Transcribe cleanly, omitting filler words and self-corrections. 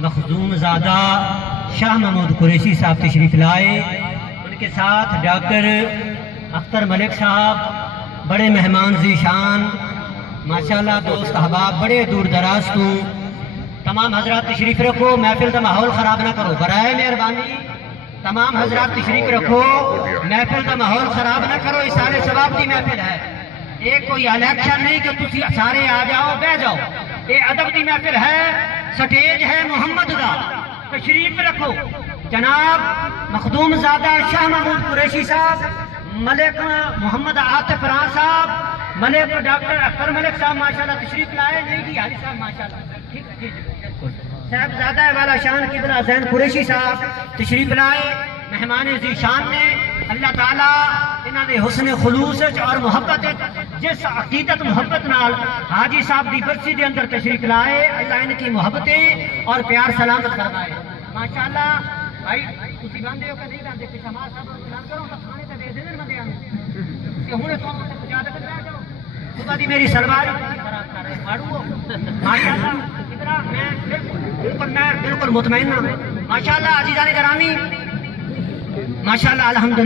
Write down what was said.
مخزوم زادہ شاہ محمود قریشی صاحب تشریف لائے، ان کے ساتھ ڈاکٹر اختر ملک صاحب بڑے مہمان ذیشان، ماشاءاللہ دوست احباب بڑے دور دراز کو تمام حضرات تشریف رکھو، محفل کا ماحول خراب نہ کرو برائے مہربانی، تمام حضرات تشریف رکھو، محفل کا ماحول خراب نہ کرو، اس سارے ثواب کی محفل ہے، ایک کوئی الیکشن نہیں کہ تسی سارے آ جاؤ بہ جاؤ، یہ ادب کی محفل ہے، سٹیج ہے محمد دا، تشریف رکھو۔ جناب مخدوم زادہ شاہ محمود قریشی صاحب، ملک محمد عاطف راں صاحب، ملک ڈاکٹر اختر ملک صاحب ماشاءاللہ تشریف لائے، نہیں جی حاجی صاحب ماشاءاللہ ٹھیک ہے، صاحبزادہ والا شان قبلہ زین قریشی صاحب تشریف لائے، مہمان ذیشان نے اللہ تعالیٰ انہاں دے حسن خلوص اور محبت جس عقیدت محبت نال حاجی صاحب دی برسی دے اندر تشریف لائے، اللہ ان کی محبتیں اور پیار سلامت فرمائے ماشاءاللہ۔ بھائی تسی گاندے ہو کہ نہیں گاندے کہ شمال صاحب کو سلام کرو تو کھانے تے دے دین بندیاں نوں کہ ہنے تو پہنچا دے کر جاؤ، خدا دی میری سلوار خراب کر رہے مارو ماشاءاللہ، ادھر میں بالکل مطمئن ہوں ماشاءاللہ۔ عزیزان گرامی ماشاءاللہ الحمدللہ۔